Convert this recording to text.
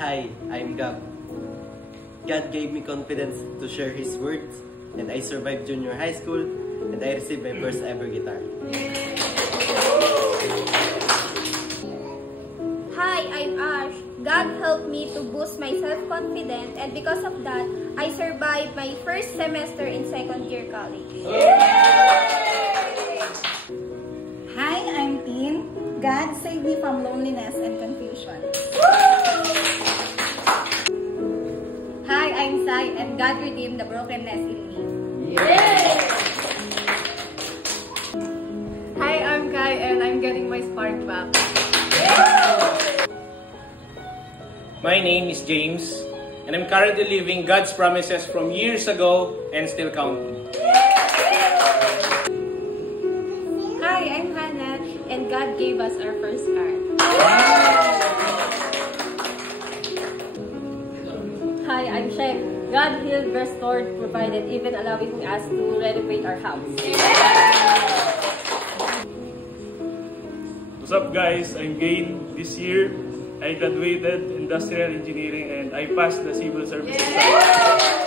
Hi, I'm Gab. God gave me confidence to share His words, and I survived junior high school, and I received my first ever guitar. Hi, I'm Ash. God helped me to boost my self-confidence, and because of that, I survived my first semester in second-year college. Hi, I'm Tin. God saved me from loneliness and confusion. Hi, I'm Sai, and God redeemed the brokenness in me. Hi, I'm Kai, and I'm getting my spark back. My name is James, and I'm currently living God's promises from years ago and still counting. Hi, I'm Hannah, and God gave us our first car. Hi, I'm Shek. God healed, restored, provided, even allowing us to renovate our house. What's up guys, I'm Gain. This year, I graduated Industrial Engineering and I passed the Civil Service exam.